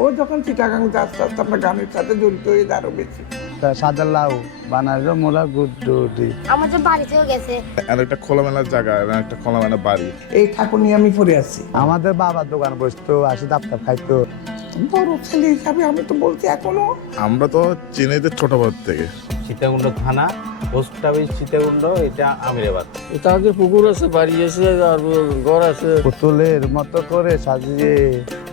ও যখন চিটাগাং আস্তে আস্তে আপনার গানের সাথে জড়িত হয়ে আরও বেশি। তা সাদা লাউ বানাইলো মোলা গুড্ডু দি আমাদের বাড়িতেও গেছে। আর একটা খোলামেলা জায়গা আর একটা খোলামেলা বাড়ি। এই ঠাকুর নিয়ে আমি পড়ে আছি। আমাদের বাবার দোকান বসতো আসি ডাক্তার খাইতো। বড় ছেলে হিসাবে আমি তো বলছি এখনও। আমরা তো চিনিতে ছোটবেলা থেকে। সীতাকুণ্ড থানা পোস্ট অফিস সীতাকুণ্ড এটা আমিরাবাদ। এটা যে পুকুর আছে বাড়ি আছে আর ঘর আছে। পুতুলের মতো করে সাজিয়ে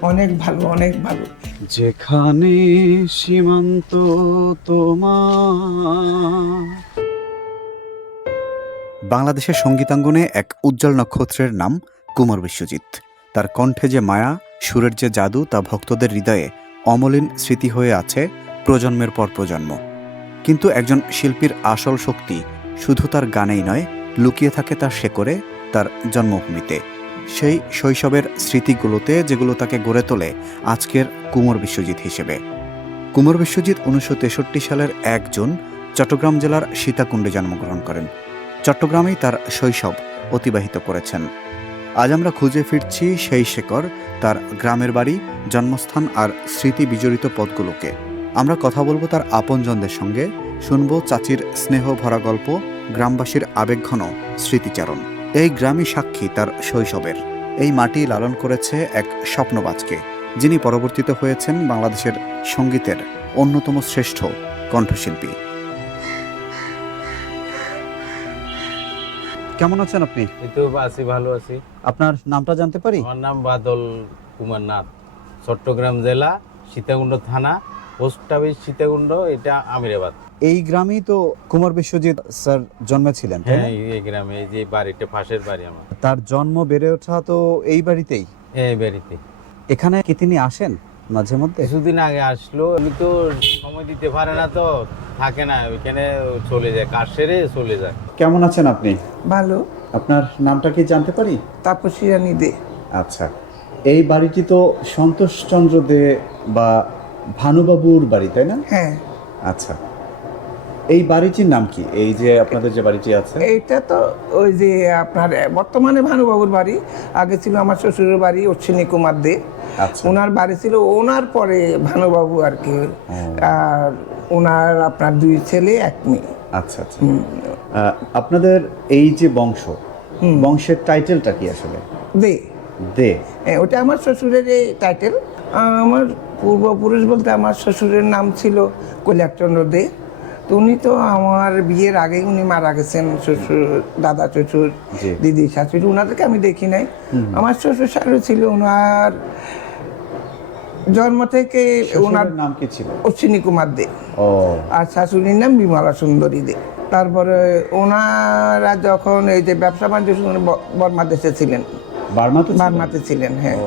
অনেক ভালো অনেক ভালো। যেখানে সীমান্ত তোমার। বাংলাদেশের সঙ্গীতাঙ্গনে এক উজ্জ্বল নক্ষত্রের নাম কুমার বিশ্বজিৎ। তার কণ্ঠে যে মায়া সুরের যে জাদু তা ভক্তদের হৃদয়ে অমলিন স্মৃতি হয়ে আছে প্রজন্মের পর প্রজন্ম। কিন্তু একজন শিল্পীর আসল শক্তি শুধু তার গানেই নয় লুকিয়ে থাকে তার শেকড়ে তার জন্মভূমিতে। সেই শৈশবের স্মৃতিগুলোতে যেগুলো তাকে গড়ে তোলে আজকের কুমার বিশ্বজিৎ হিসেবে। কুমার বিশ্বজিৎ উনিশশো তেষট্টি সালের এক জুন চট্টগ্রাম জেলার সীতাকুণ্ডে জন্মগ্রহণ করেন। চট্টগ্রামেই তার শৈশব অতিবাহিত করেছেন। আজ আমরা খুঁজে ফিরছি সেই শেকড় তার গ্রামের বাড়ি, জন্মস্থান আর স্মৃতি বিজড়িত পথগুলোকে আমরা কথা বলব তার আপনজনদের সঙ্গে, শুনব চাচির স্নেহ ভরা গল্প, গ্রামবাসীর আবেগঘন স্মৃতিচারণ। এই গ্রামই সাক্ষী তার শৈশবের। এই মাটি লালন করেছে এক স্বপ্নবাজকে যিনি পরবর্তীতে হয়েছেন বাংলাদেশের সঙ্গীতের অন্যতম শ্রেষ্ঠ কণ্ঠশিল্পী। কেমন আছেন আপনি? তো আছি ভালো আছি। আপনার নামটা জানতে পারি? আমার নাম বাদল কুমার নাথ চট্টগ্রাম জেলা সীতাকুণ্ড থানা পোস্ট অফিস সীতাকুণ্ড এটা আমিরাবাদ। এই গ্রামেই তো কুমার বিশ্বজিৎ স্যার জন্মেছিলেন হ্যাঁ এই গ্রামে এই যে বাড়িটা পাশের বাড়ি আমার। তার জন্ম বেড়ে ওঠা তো এই বাড়িতেই? এই বাড়িতে। এখানে কি তিনি আসেন মাঝে মধ্যে? কিছুদিন আগে আসলো আমি তো সময় দিতে পারে না তো থাকে না ওইখানে চলে যায় কাজ সেরে চলে যায়। কেমন আছেন আপনি? ভালো। আপনার নামটা কি জানতে পারি? তাপসী রানী দে। আচ্ছা। এই বাড়িটি তো সন্তোষচন্দ্র দে বা ভানুবাবুর বাড়ি তাই না? হ্যাঁ। আচ্ছা। এই বাড়িটির নাম কি? এই যে আপনাদের যে বাড়িটি আছে? এইটা তো ওই যে আপনার বর্তমানে ভানুবাবুর বাড়ি। আগে ছিল আমার শ্বশুরের বাড়ি অশ্বিনী কুমার দে। আচ্ছা। ওনার বাড়ি ছিল ওনার পরে ভানুবাবু আর কি। আর ওনার আপনার দুই ছেলে এক মেয়ে। আচ্ছা আচ্ছা। আপনাদের এই যে বংশ বংশের টাইটেলটা কি আসলে? দে। দে। হ্যাঁ, ওটা আমার শ্বশুরের টাইটেল। আমার পূর্বপুরুষ বলতে আমার শ্বশুরের নাম ছিল কৈলাকচন্দ্র দে। তো উনি তো আমার বিয়ের আগেই উনি মারা গেছেন শ্বশুর দাদা শ্বশুর। দিদি শাশুড়ি ওনাদেরকে আমি দেখি নাই। আমার শ্বশুর শাশুড়ি ছিল ওনার জন্ম থেকে ওনার নাম কি ছিল? অশ্বিনী কুমার দে। আর শাশুড়ির নাম বিমলা সুন্দরী দে। তারপরে ওনারা যখন এই যে ব্যবসা বাণিজ্য বর্মা দেশে ছিলেন। বার্মাতে? বার্মাতে ছিলেন হ্যাঁ।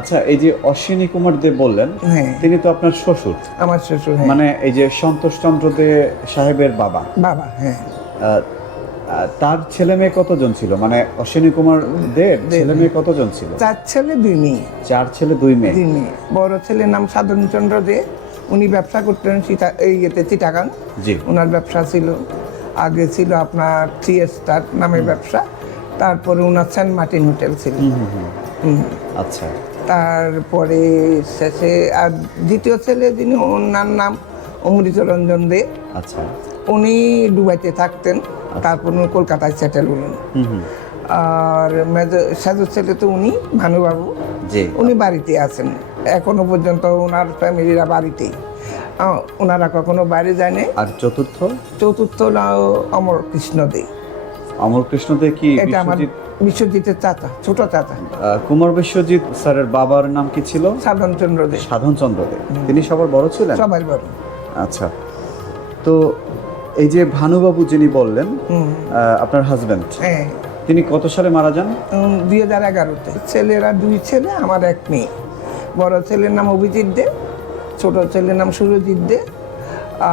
আচ্ছা এই যে অশ্বিনী কুমার দে বললেন হ্যাঁ। তিনি তো আপনার শ্বশুর। আমার শ্বশুর হ্যাঁ। মানে এই যে সন্তোষচন্দ্র দে সাহেবের বাবা। বাবা হ্যাঁ। তার ছেলে মেয়ে কতজন ছিল? মানে অশ্বিনী কুমার দেব ছেলে মেয়ে কতজন ছিল? চার ছেলে দুই মেয়ে। চার ছেলে দুই মেয়ে। দুই মেয়ে। বড় ছেলের নাম সাধনচন্দ্র দে। উনি ব্যবসা করতেন সীতা এই ইয়েতে চিটাগাং। জি। ওনার ব্যবসা ছিল। আগে ছিল আপনার থ্রি স্টার নামে ব্যবসা। তারপরে ওনার সেন্ট মার্টিন হোটেল ছিল। হুম। আচ্ছা। তারপরে শেষে আর দ্বিতীয় ছেলে যিনি ওনার নাম অমৃত রঞ্জন দে। আচ্ছা। উনি দুবাইতে থাকতেন। তারপর উনি কলকাতায় সেটেল হলেন। আর মেজর সাজু ছেলে তো উনি ভানুবাবু। উনি বাড়িতে আছেন। এখনও পর্যন্ত ওনার ফ্যামিলিরা বাড়িতেই। ওনারা কখনো বাইরে যায়নি আর চতুর্থ? চতুর্থ অমর কৃষ্ণ দে। অমর কৃষ্ণ দে কি বিশ্বজিৎ? বিশ্বজিতের চাচা ছোট চাচা। কুমার বিশ্বজিৎ স্যারের বাবার নাম কি ছিল? সাধনচন্দ্র দে। সাধন চন্দ্র দে। তিনি সবার বড় ছিলেন? সবাই বড়। আচ্ছা। তো এই যে ভানুবাবু যিনি বললেন আপনার হাজবেন্ড হ্যাঁ। তিনি কত সালে মারা যান? দুই হাজার এগারোতে। ছেলেরা দুই ছেলে আমার এক মেয়ে। বড় ছেলের নাম অভিজিৎ দে ছোট ছেলের নাম সুরজিৎ দে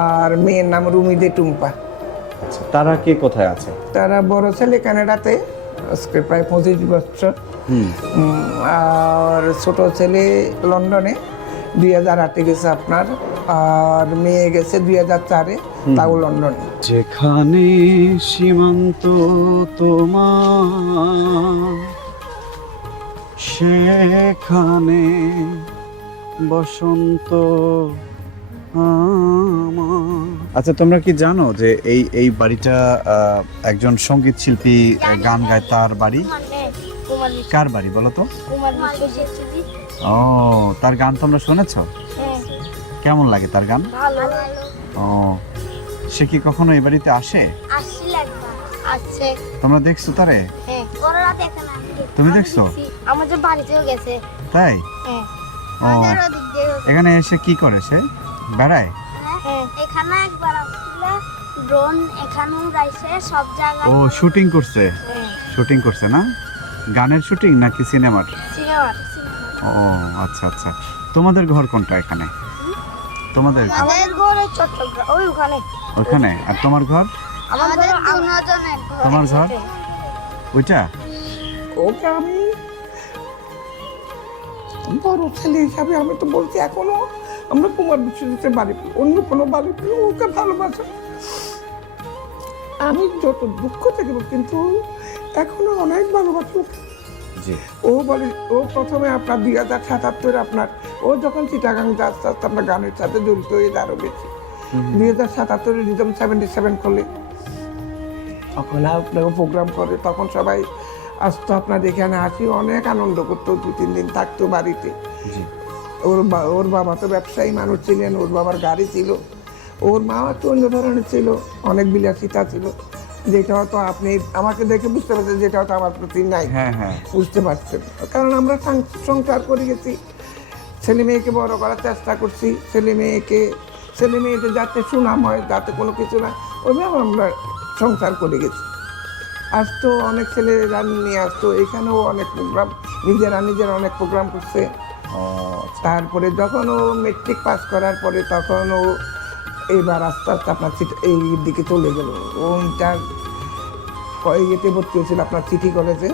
আর মেয়ের নাম রুমি দে টুম্পা। আচ্ছা তারা কে কোথায় আছে? তারা বড় ছেলে কানাডাতে আজকে প্রায় পঁচিশ বছর। আর ছোট ছেলে লন্ডনে দুই হাজার আটে গেছে আপনার আর মেয়ে গেছে দুই হাজার চারে তাও লন্ডনে। যেখানে সীমান্ত তোমার সেখানে বসন্ত। আচ্ছা তোমরা কি জানো যে এই এই বাড়িটা একজন সংগীত শিল্পী গান গায় তার বাড়ি? কার বাড়ি বলো তো? ও তার গান তোমরা শুনেছো? হ্যাঁ। কেমন লাগে তার গান? ও সে কি কখনো এই বাড়িতে আসে? তোমরা দেখছ তারে? হ্যাঁ তুমি দেখছ? আমাদের বাড়িতেও গেছে। তাই? হ্যাঁ। ও এখানে এসে কি করে সে? বেড়ায়? হ্যাঁ এখানে একবার ড্রোন এখানেও যাইছে সব জায়গায় ও শুটিং করছে? হ্যাঁ। শুটিং করছে না? গানের শুটিং নাকি সিনেমার সিনেমার ও আচ্ছা আচ্ছা। তোমাদের ঘর কোনটা এখানে? তোমাদের আমাদের ঘরে চট্টগ্রাম ওই ওখানে। ওখানে? আর তোমার ঘর? আমাদের দুজনের তোমার ঘর? ওইটা? আমি বড় ছেলে হিসাবে আমি তো বলছি এখনও। আমরা কুমার বিশ্বজিতের বাড়ি অন্য কোনো বাড়ি ওকে ভালোবাসা। আমি যত দুঃখ থেকে কিন্তু এখনও অনেক ভালোবাসি। ও বলে ও প্রথমে আপনার দুই হাজার সাতাত্তরে আপনার ও যখন চিটাগাং আস্তে আস্তে আপনার গানের সাথে জড়িত হয়ে আরও বেশি। দুই হাজার সাতাত্তরে রিদম সেভেন্টি সেভেন খোলে তখন আপনার প্রোগ্রাম করে তখন সবাই আসতো আপনার এখানে আসি অনেক আনন্দ করতো দু তিন দিন থাকতো বাড়িতে। ওর ওর বাবা তো ব্যবসায়ী মানুষ ছিলেন ওর বাবার গাড়ি ছিল ওর মা তো অন্য ধরনের ছিল অনেক বিলাসিতা ছিল যেটা হয়তো আপনি আমাকে দেখে বুঝতে পারছেন যেটা হয়তো আমার প্রতি নাই। হ্যাঁ হ্যাঁ। বুঝতে পারছেন। কারণ আমরা সংসার করে গেছি। ছেলে মেয়েকে বড় করার চেষ্টা করছি ছেলে মেয়েকে ছেলে মেয়েদের যাতে সুনাম হয় যাতে কোনো কিছু না ওইভাবে আমরা সংসার করে গেছি। আসতো অনেক ছেলেরা নিয়ে আসতো এখানেও অনেক প্রোগ্রাম নিজেরা নিজেরা অনেক প্রোগ্রাম করছে। তারপরে যখন ও মেট্রিক পাস করার পরে তখন ও এবার আস্তে আস্তে আপনার চিট- এই দিকে চলে গেল। ও ইন্টার ইয়েতে ভর্তি হয়েছিল আপনার চিঠি কলেজে।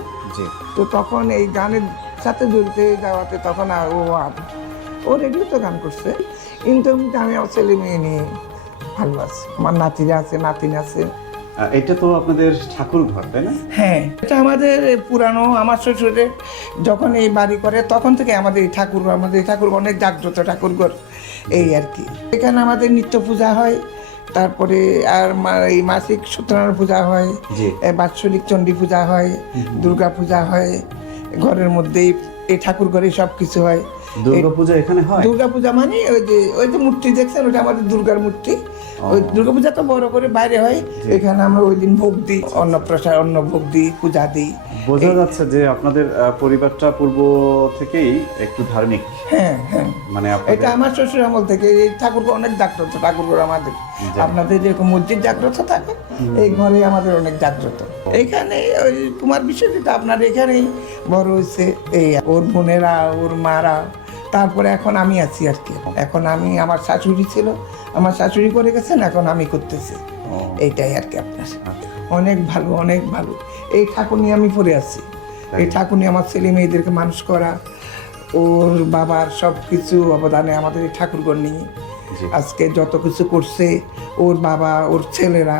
তো তখন এই গানের সাথে জড়িত যাওয়াতে তখন আর ও আর ও রেডিও তো গান করছে। কিন্তু আমি আমার ছেলে মেয়ে নিয়ে ভালো আছে। আমার নাতিরা আছে নাতিন আছে। এটা তো আপনাদের ঠাকুর ঘর তাই না? হ্যাঁ এটা আমাদের পুরানো আমার শ্বশুরের যখন এই বাড়ি করে তখন থেকে আমাদের এই ঠাকুর আমাদের এই ঠাকুর অনেক জাগ্রত ঠাকুরঘর এই আর কি। এখানে আমাদের নিত্য পূজা হয় তারপরে আর এই মাসিক সত্যনারায়ণ পূজা হয় বাৎসরিক চণ্ডী পূজা হয় দুর্গা পূজা হয় ঘরের মধ্যেই এই ঠাকুর ঘরে সব কিছু হয়। দুর্গাপূজা এখানে হয়? দুর্গা পূজা মানে ওই যে ওই যে মূর্তি দেখছেন ওটা আমাদের দুর্গার মূর্তি। ওই দুর্গা পূজা তো বড় করে বাইরে হয়। এখানে আমরা ওই দিন ভোগ দিই অন্নপ্রসাদ অন্ন ভোগ দিই পূজা দিই। বোঝা যাচ্ছে যে আপনাদের পরিবারটা পূর্ব থেকেই একটু ধার্মিক। হ্যাঁ হ্যাঁ। মানে এটা আমার শ্বশুর আমল থেকে এই ঠাকুর অনেক জাগ্রত ঠাকুর আমাদের। আপনাদের যেরকম মসজিদ জাগ্রত থাকে এই ঘরে আমাদের অনেক জাগ্রত। এখানে ওই কুমার বিশ্বজিৎ আপনার এখানেই বড় হয়েছে এই ওর বোনেরা ওর মারা। তারপরে এখন আমি আছি আর কি। এখন আমি আমার শাশুড়ি ছিল আমার শাশুড়ি করে গেছেন এখন আমি করতেছি। এইটাই আর কি আপনার। অনেক ভালো অনেক ভালো। এই ঠাকুর নিয়ে আমি পড়ে আছি। এই ঠাকুর নিয়ে আমার ছেলে মেয়েদেরকে মানুষ করা ওর বাবার সব কিছু অবদানে আমাদের এই ঠাকুরগড় নিয়ে আজকে যত কিছু করছে ওর বাবা ওর ছেলেরা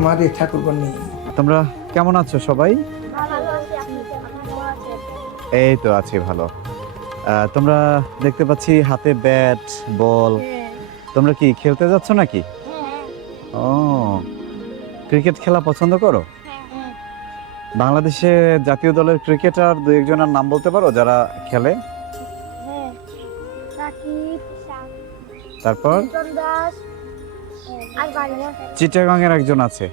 আমাদের এই ঠাকুরগড় নিয়ে। তোমরা কেমন আছো সবাই? এই তো আছি ভালো। তোমরা দেখতে পাচ্ছি হাতে ব্যাট বল তোমরা কি খেলতে যাচ্ছ নাকি? হ্যাঁ। ও ক্রিকেট খেলা পছন্দ করো? হ্যাঁ। বাংলাদেশে জাতীয় দলের ক্রিকেটার দু একজনের নাম বলতে পারো যারা খেলে? হ্যাঁ। তারপর? চিটাগাং এর একজন আছে।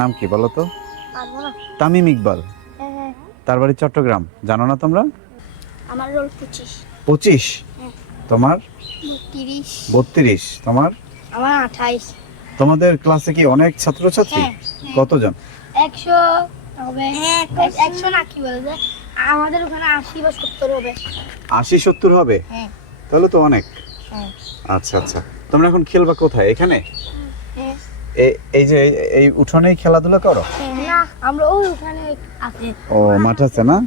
নাম কি বলো তো? তামিম ইকবাল। তার বাড়ি চট্টগ্রাম। জানো না তোমরা? আমার রোল পঁচিশ। পঁচিশ? হ্যাঁ। তোমার? তিরিশ বত্রিশ। তোমার? আমার আঠাইশ। তোমাদের ক্লাসে কি অনেক ছাত্রছাত্রী? হ্যাঁ, কতজন? একশো হবে। হ্যাঁ একশো। না কি বলবে? আমাদের ওখানে আশি বা সত্তর হবে। আশি সত্তর হবে? হ্যাঁ। তাহলে তো অনেক। হ্যাঁ। আচ্ছা আচ্ছা। তোমরা এখন খেলবা কোথায়? এখানে? হ্যাঁ। এই যে এই- উঠোনেই খেলাধুলা করো? না আমরা ওই ওখানে আছি। ও মাঠ আছে না?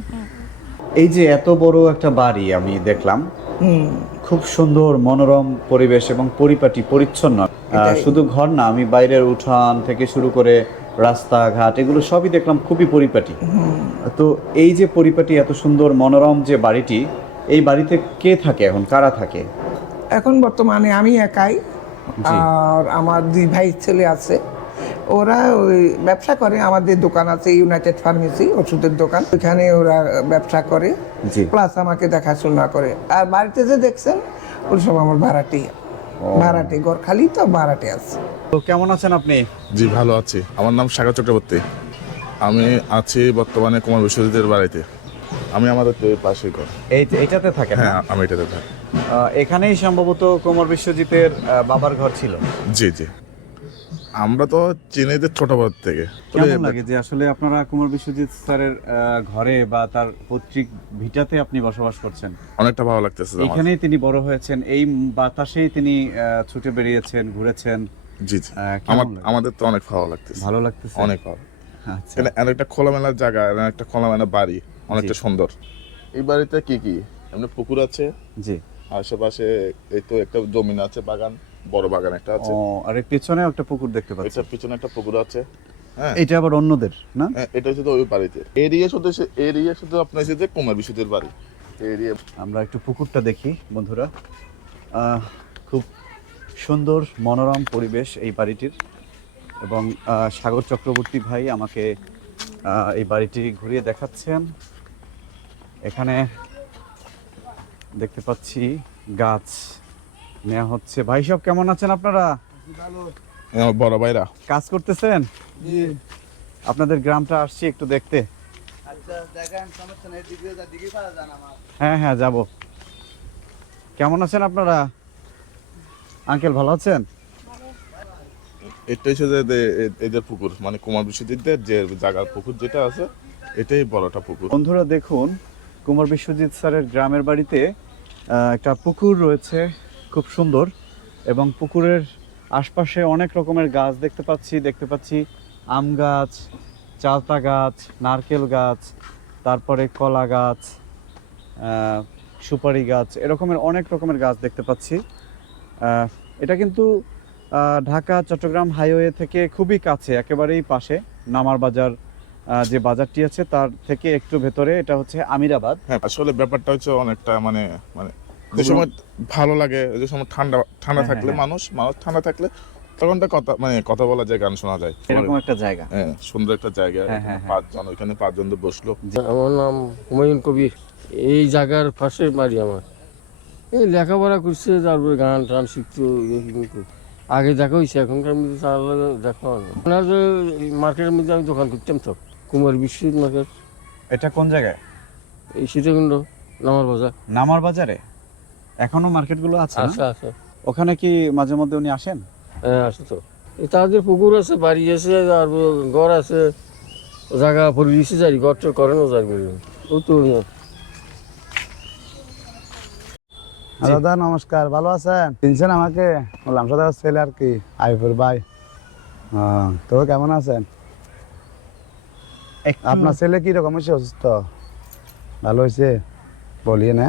এই যে এত বড় একটা বাড়ি আমি দেখলাম খুব সুন্দর মনোরম পরিবেশ এবং পরিপাটি পরিচ্ছন্ন। শুধু ঘর না আমি বাইরের উঠান থেকে শুরু করে রাস্তাঘাট এগুলো সবই দেখলাম খুবই পরিপাটি। তো এই যে পরিপাটি এত সুন্দর মনোরম যে বাড়িটি এই বাড়িতে কে থাকে এখন? কারা থাকে? এখন বর্তমানে আমি একাই আর আমার দুই ভাই ছেলে আছে। ওরা ওই ব্যবসা করে আমাদের দোকান আছে ইউনাইটেড ফার্মেসি ওষুধের দোকান। ওইখানে ওরা ব্যবসা করে জি। প্লাস আমাকে দেখাশোনা করে। আর বাড়িতে যে দেখছেন ওই সব আমার ভাড়াটি। ভাড়াটি ঘর খালি তো ভাড়াটি আছে। তো কেমন আছেন আপনি? জি ভালো আছি। আমার নাম সাগর চক্রবর্তী। আমি আছি বর্তমানে কুমার বিশ্বজিতের বাড়িতে। আমি আমাদের পাশেই ঘর। এই এটাতে থাকেন হ্যাঁ আমি এটাতে থাকি। এখানেই সম্ভবত কুমার বিশ্বজিতের বাবার ঘর ছিল। জি জি। আমরা তো চিনিতে ছোটবেলা থেকে। কেমন লাগে যে আসলে আপনারা কুমার বিশ্বজিৎ স্যারের ঘরে বা তার পৈতৃক ভিটাতে আপনি বসবাস করছেন? অনেকটা ভালো লাগতেছে এখানেই তিনি বড় হয়েছেন এই বাতাসেই তিনি ছুটে বেরিয়েছেন ঘুরেছেন। জি জি। আমাদের তো অনেক ভালো লাগতেছে। ভালো লাগতেছে? অনেক ভালো। আচ্ছা। একটা খোলামেলা জায়গা একটা খোলামেলা বাড়ি অনেকটা সুন্দর। এই বাড়িতে কি কি? এমনি পুকুর আছে জি। আশেপাশে এই তো একটা জমিন আছে বাগান। বড় বাগান একটা আছে। আর এর পেছনেও একটা পুকুর দেখতে পাচ্ছি। এটার পিছনে একটা পুকুর আছে। হ্যাঁ। এটা আবার অন্যদের না? হ্যাঁ, এটা হচ্ছে ওই বাড়িতে। এরিয়া শুধু এরিয়া শুধু আপনার যে কুমার বিশুদ্ধের বাড়ি। এরিয়া আমরা একটু পুকুরটা দেখি বন্ধুরা। খুব সুন্দর মনোরম পরিবেশ এই বাড়িটির। এবং সাগর চক্রবর্তী ভাই আমাকে এই বাড়িটি ঘুরিয়ে দেখাচ্ছেন। এখানে দেখতে পাচ্ছি গাছ নেওয়া হচ্ছে। ভাই সব কেমন আছেন আপনারা? বড় ভাইরা। কাজ করতেছেন? আপনাদের গ্রামটা আসছি একটু দেখতে। হ্যাঁ হ্যাঁ যাব। কেমন আছেন আপনারা? আঙ্কেল ভালো আছেন? এটা হচ্ছে যে যে- এদের পুকুর মানে কুমার বিশ্বজিৎদের যে জায়গার পুকুর যেটা আছে এটাই বড়টা পুকুর। বন্ধুরা দেখুন কুমার বিশ্বজিৎ স্যারের গ্রামের বাড়িতে একটা পুকুর রয়েছে। খুব সুন্দর এবং পুকুরের আশপাশে অনেক রকমের গাছ দেখতে পাচ্ছি দেখতে পাচ্ছি আম গাছ, চালতা গাছ, নারকেল গাছ, তারপরে কলা গাছ সুপারি গাছ, এরকমের অনেক রকমের গাছ দেখতে পাচ্ছি। এটা কিন্তু ঢাকা, চট্টগ্রাম হাইওয়ে থেকে খুবই কাছে, একেবারেই পাশে নামার বাজার যে বাজারটি আছে তার থেকে একটু ভেতরে, এটা হচ্ছে আমিরাবাদ। হ্যাঁ আসলে ব্যাপারটা হচ্ছে অনেকটা মানে মানে যে সময় ভালো লাগে যে সময় ঠান্ডা ঠান্ডা হ্যাঁ, থাকলে হ্যাঁ। মানুষ মানুষ ঠান্ডা থাকলে তখন তো কথা মানে কথা বলা যায় গান শোনা যায়। এরকম একটা জায়গা। হ্যাঁ সুন্দর একটা জায়গা। হ্যাঁ। পাঁচজন ওইখানে পাঁচজন তো বসল। আমার নাম হুমায়ুন কবির। এই জায়গার পাশে বাড়ি আমার। এই লেখাপড়া করছে তারপরে গান টান শিখতো আগে দেখা হয়েছে এখনকার মধ্যে তার দেখা হয় না। ওনার যে এই মার্কেটের মধ্যে আমি দোকান করতাম তো কুমার বিশ্বজিৎ মার্কেট। এটা কোন জায়গায়? এই সীতাকুণ্ড নামার বাজার। নামার বাজারে? এখনও মার্কেটগুলো আছে আছে আছে। ওখানে কি মাঝে মধ্যে উনি আসেন? হ্যাঁ আছে তো। তাদের পুকুর আছে বাড়ি আছে আর ঘর আছে। জায়গা পরে দিচ্ছে যাই ঘর টর করে না যাই বলি ও তো দাদা নমস্কার। ভালো আছেন? চিনছেন আমাকে? বললাম সাদা ছেলে আর কি আইফুর ভাই। হ্যাঁ তো কেমন আছেন? আপনার ছেলে কি রকম হয়েছে অসুস্থ? ভালো হয়েছে? বলিয়ে না।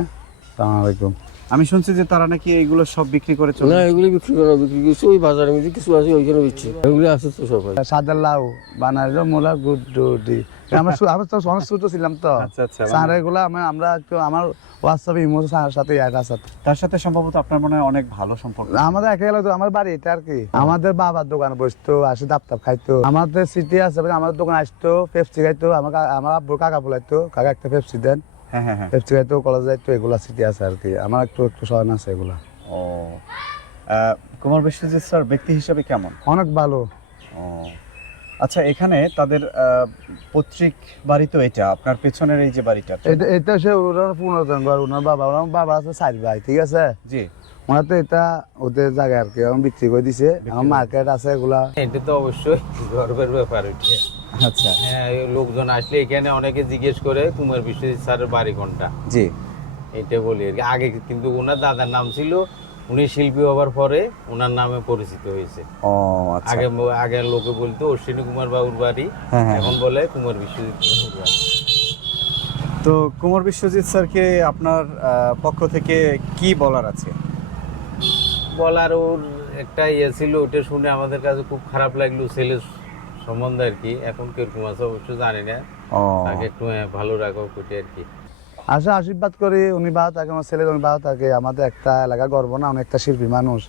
সালাম আলাইকুম আমি শুনছি যে তারা নাকি এইগুলো সব বিক্রি করে চলে না এগুলি বিক্রি করে না বিক্রি করছে ওই বাজারের মধ্যে কিছু আছে ওইখানে বিচ্ছি এগুলি আছে তো সবাই। সাদা লাউ বানাইলো মোলা গুড্ডু ডি আমরা আমরা তো অনেক ছোট ছিলাম তো। আচ্ছা আচ্ছা স্যার এগুলো আমি আমরা একটু আমার হোয়াটসঅ্যাপে ইমো স্যারের সাথে ইয়ার আছে। তার সাথে সম্ভবত আপনার মনে হয় অনেক ভালো সম্পর্ক। আমাদের একে গেলে তো আমার বাড়ি এটা আর কি। আমাদের বাবার দোকান বসতো আসে দাপ তাপ খাইতো। আমাদের সিটি আছে মানে আমাদের দোকান আসতো পেপসি খাইতো আমার আমার আব্বুর কাকা বলাইতো কাকা একটা পেপসি দেন। হ্যাঁ হ্যাঁ হ্যাঁ। কলেজে যাইতো এগুলা স্মৃতি আছে আর কি। আমার একটু একটু স্মরণ আছে এগুলা। ও। কুমার বিশ্বজিৎ স্যার ব্যক্তি হিসাবে কেমন? অনেক ভালো। ও। আচ্ছা এখানে তাদের পত্রিক পৈতৃক বাড়ি তো এটা আপনার পেছনের এই যে বাড়িটা। এটা এটা সে ওনার পুনর্জন ঘর ওনার বাবা ওনার বাবা আছে সাইড ভাই ঠিক আছে? জি। তো এটা ওদের জায়গা আর কি এখন বিক্রি করে দিছে। আমার মার্কেট আছে এগুলা। এটা তো অবশ্যই গর্বের ব্যাপার ওইটা আচ্ছা। হ্যাঁ লোকজন আসলে এখানে অনেকে জিজ্ঞেস করে কুমার বিশ্বজিৎ স্যারের বাড়ি কোনটা? জি। এটা বলি আর কি। আগে কিন্তু ওনার দাদার নাম ছিল উনি শিল্পী হওয়ার পরে ওনার নামে পরিচিত হয়েছে। ও আচ্ছা। আগে আগে লোকে বলতো অশ্বিনী কুমার বাবুর বাড়ি হ্যাঁ, হ্যাঁ। এখন বলে কুমার বিশ্বজিৎ বাবুর বাড়ি। তো কুমার বিশ্বজিৎ স্যারকে আপনার আহ, পক্ষ থেকে কি বলার আছে? বলার ওর একটা ইয়ে ছিল ওটা শুনে আমাদের কাছে খুব খারাপ লাগল ছেলের সম্বন্ধে আর কি। এখন কীরকম আছে অবশ্য জানি না। তাকে একটু ভালো রাখো কুটি আর কি। আশা আশীর্বাদ করি উনি ভালো থাকে আমার ছেলের উনি ভালো থাকে আমাদের একটা এলাকা গর্ব না অনেকটা শিল্পী মানুষ।